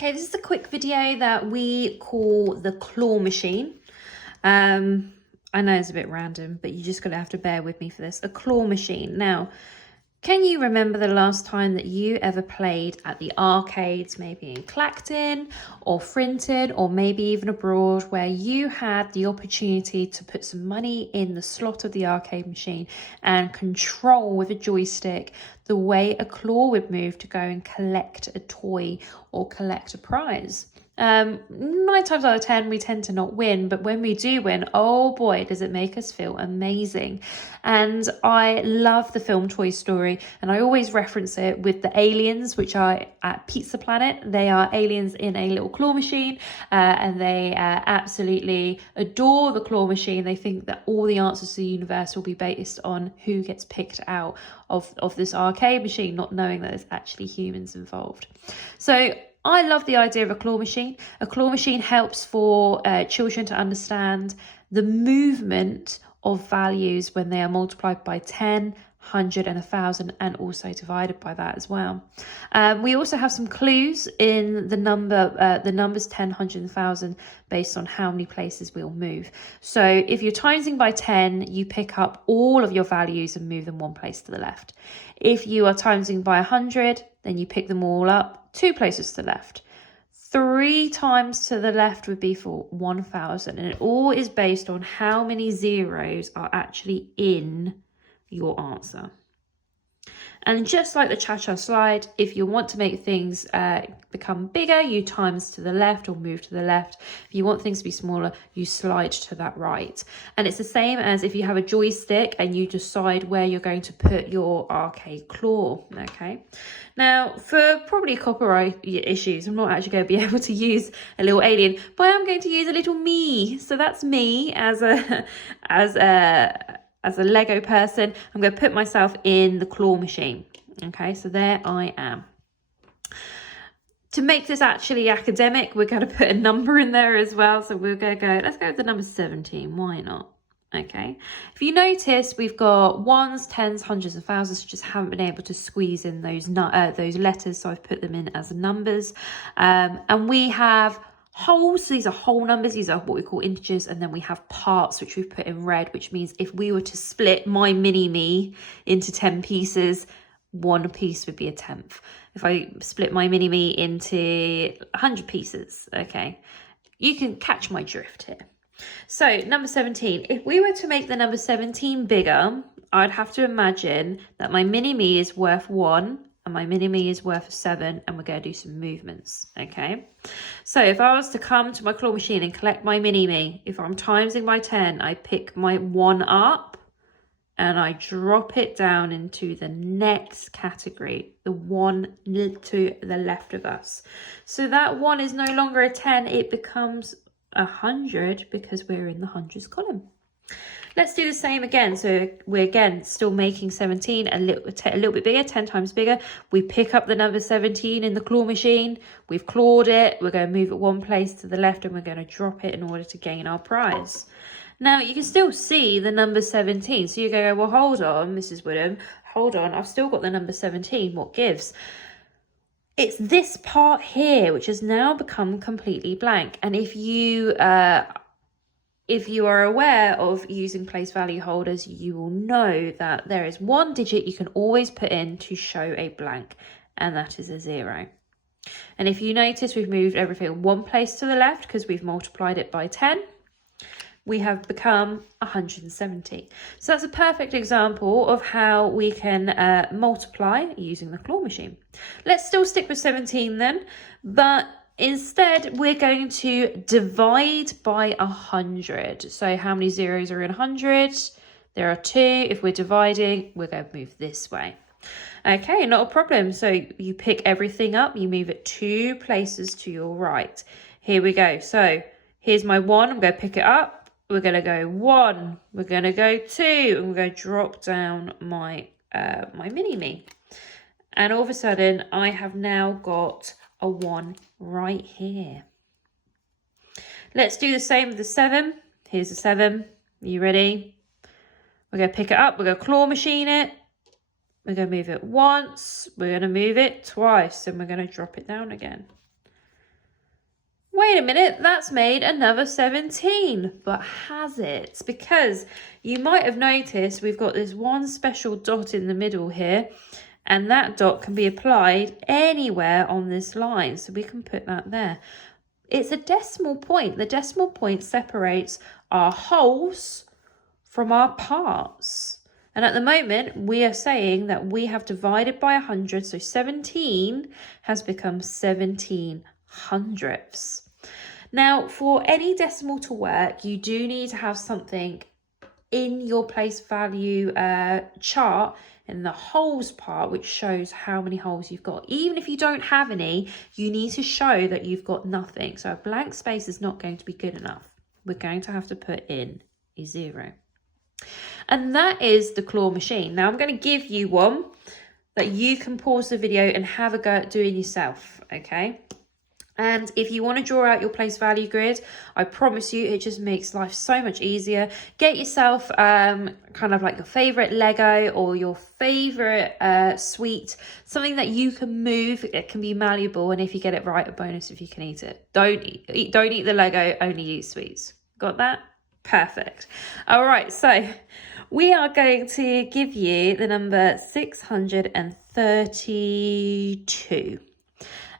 Okay, this is a quick video that we call the claw machine. I know it's a bit random, but you just gotta have to bear with me for this. A claw machine. Now, can you remember the last time that you ever played at the arcades, maybe in Clacton or Frinton, or maybe even abroad, where you had the opportunity to put some money in the slot of the arcade machine and control with a joystick the way a claw would move to go and collect a toy or collect a prize? 9 times out of 10 we tend to not win, but when we do win, oh boy, does it make us feel amazing. And I love the film Toy Story, and I always reference it with the aliens, which are at Pizza Planet. They are aliens in a little claw machine, and they absolutely adore the claw machine. They think that all the answers to the universe will be based on who gets picked out of this arcade machine, not knowing that there's actually humans involved. So I love the idea of a claw machine. A claw machine helps for children to understand the movement of values when they are multiplied by 10, 100 and 1,000, and also divided by that as well. We also have some clues in the numbers 10, 100 and 1,000 based on how many places we'll move. So if you're timesing by 10, you pick up all of your values and move them one place to the left. If you are timesing by 100, then you pick them all up 2 places to the left. 3 times to the left would be for 1,000, and it all is based on how many zeros are actually in your answer. And just like the cha-cha slide, if you want to make things become bigger, you times to the left or move to the left. If you want things to be smaller, you slide to that right. And it's the same as if you have a joystick and you decide where you're going to put your arcade claw, okay? Now, for probably copyright issues, I'm not actually going to be able to use a little alien, but I am going to use a little me. So that's me as a Lego person. I'm going to put myself in the claw machine. Okay, so there I am. To make this actually academic, we're going to put a number in there as well. So we're going to go, let's go with the number 17. Why not? Okay. If you notice, we've got ones, tens, hundreds and thousands. Just haven't been able to squeeze in those letters. So I've put them in as numbers. And we have wholes, so these are whole numbers, these are what we call integers, and then we have parts, which we've put in red, which means if we were to split my mini-me into 10 pieces, 1 piece would be a tenth. If I split my mini-me into 100 pieces, okay, you can catch my drift here. So number 17, if we were to make the number 17 bigger, I'd have to imagine that my mini-me is worth 1, and my mini-me is worth 7, and we're going to do some movements, okay? So if I was to come to my claw machine and collect my mini-me, if I'm timesing by 10, I pick my 1 up and I drop it down into the next category, the 1 to the left of us. So that 1 is no longer a 10, it becomes 100 because we're in the hundreds column. Let's do the same again. So we're again still making 17 a little bit bigger, 10 times bigger. We pick up the number 17 in the claw machine. We've clawed it. We're going to move it 1 place to the left and we're going to drop it in order to gain our prize. Now you can still see the number 17. So you go, well, hold on, Mrs. Woodham, hold on. I've still got the number 17. What gives? It's this part here, which has now become completely blank. And if you are aware of using place value holders, you will know that there is 1 digit you can always put in to show a blank, and that is a 0. And if you notice, we've moved everything 1 place to the left because we've multiplied it by 10. We have become 170. So that's a perfect example of how we can multiply using the claw machine. Let's still stick with 17 then, but instead, we're going to divide by 100. So how many zeros are in 100? There are 2. If we're dividing, we're going to move this way. Okay, not a problem. So you pick everything up, you move it 2 places to your right. Here we go. So here's my 1. I'm going to pick it up. We're going to go 1. We're going to go 2. And we're going to drop down my mini-me. And all of a sudden, I have now got a 1 right here. Let's do the same with the 7. Here's the 7. Are you ready? We're going to pick it up. We're going to claw machine it. We're going to move it once. We're going to move it twice. And we're going to drop it down again. wait a minute, that's made another 17, but has it? Because you might have noticed we've got this one special dot in the middle here, and that dot can be applied anywhere on this line, so we can put that there. It's a decimal point. The decimal point separates our wholes from our parts. And at the moment, we are saying that we have divided by 100, so 17 has become 17 hundredths. Now, for any decimal to work, you do need to have something in your place value chart in the wholes part, which shows how many wholes you've got. Even if you don't have any, you need to show that you've got nothing. So a blank space is not going to be good enough. We're going to have to put in a 0. And that is the claw machine. Now I'm going to give you one that you can pause the video and have a go at doing yourself, okay? And if you want to draw out your place value grid, I promise you it just makes life so much easier. Get yourself kind of like your favorite Lego or your favorite sweet, something that you can move. It can be malleable, and if you get it right, a bonus if you can eat it. Don't eat the Lego, only eat sweets. Got that? Perfect. All right, so we are going to give you the number 632.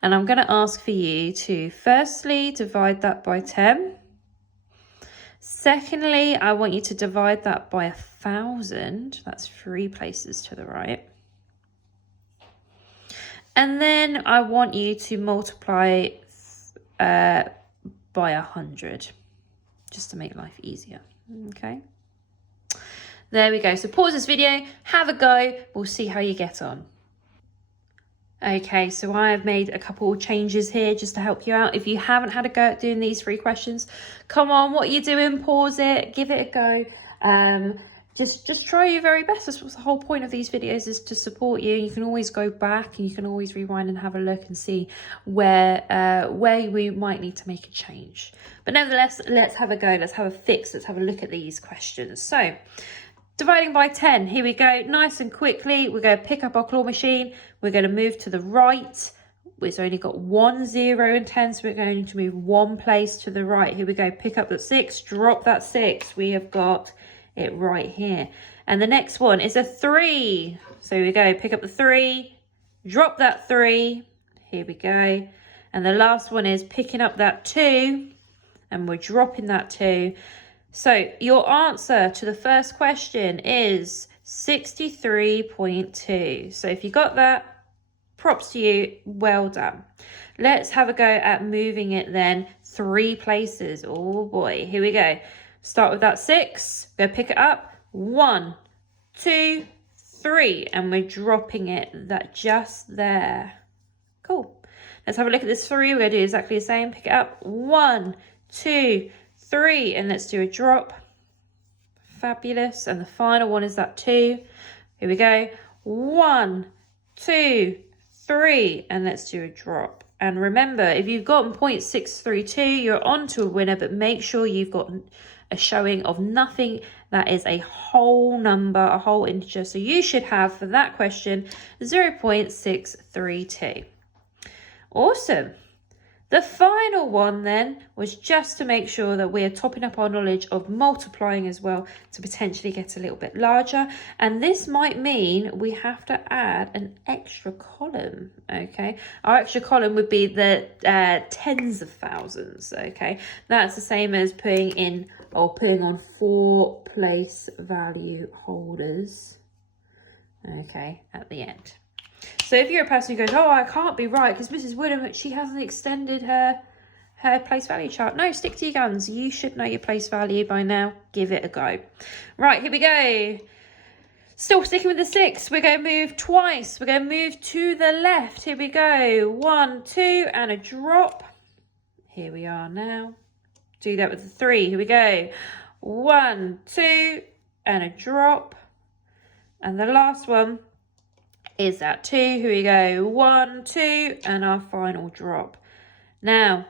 And I'm going to ask for you to firstly divide that by 10. Secondly, I want you to divide that by 1,000. That's 3 places to the right. And then I want you to multiply by 100, just to make life easier. Okay. There we go. So pause this video, have a go. We'll see how you get on. Okay, so I have made a couple of changes here just to help you out. If you haven't had a go at doing these 3 questions, come on, what are you doing? Pause it, give it a go. Just try your very best. That's what the whole point of these videos is, to support you. You can always go back and you can always rewind and have a look and see where we might need to make a change. But nevertheless, let's have a go. Let's have a fix. Let's have a look at these questions. So, dividing by 10, here we go, nice and quickly. We're going to pick up our claw machine. We're going to move to the right. It's only got 1 0 and 10, so we're going to move 1 place to the right. Here we go, pick up that 6, drop that 6. We have got it right here. And the next one is a 3. So here we go, pick up the 3, drop that 3. Here we go. And the last one is picking up that 2, and we're dropping that 2. So your answer to the first question is 63.2. So if you got that, props to you, well done. Let's have a go at moving it then 3 places. Oh boy, here we go. Start with that 6, go pick it up, 1, 2, 3, and we're dropping it that just there. Cool. Let's have a look at this 3. We're going to do exactly the same. Pick it up, 1, 2, 3, and let's do a drop. Fabulous. And the final one is that 2. Here we go. 1, 2, 3, and let's do a drop. And remember, if you've gotten 0.632, you're on to a winner, but make sure you've got a showing of nothing that is a whole number, a whole integer. So you should have, for that question, 0.632. Awesome. The final one then was just to make sure that we are topping up our knowledge of multiplying as well, to potentially get a little bit larger. And this might mean we have to add an extra column, okay? Our extra column would be the tens of thousands, okay? That's the same as putting in or putting on 4 place value holders, okay, at the end. So if you're a person who goes, oh, I can't be right because Mrs. Woodham, she hasn't extended her place value chart. No, stick to your guns. You should know your place value by now. Give it a go. Right, here we go. Still sticking with the 6. We're going to move twice. We're going to move to the left. Here we go. 1, 2, and a drop. Here we are now. Do that with the 3. Here we go. 1, 2, and a drop. And the last one is that 2. Here we go. 1, 2, and our final drop. Now,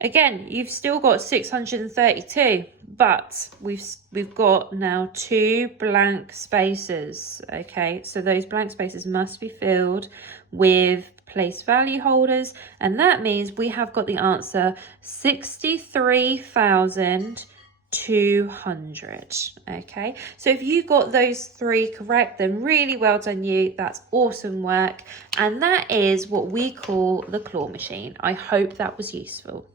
again, you've still got 632, but we've got now 2 blank spaces. Okay, so those blank spaces must be filled with place value holders, and that means we have got the answer 63,200. Okay, so if you got those three correct, then really well done you. That's awesome work, and that is what we call the claw machine. I hope that was useful.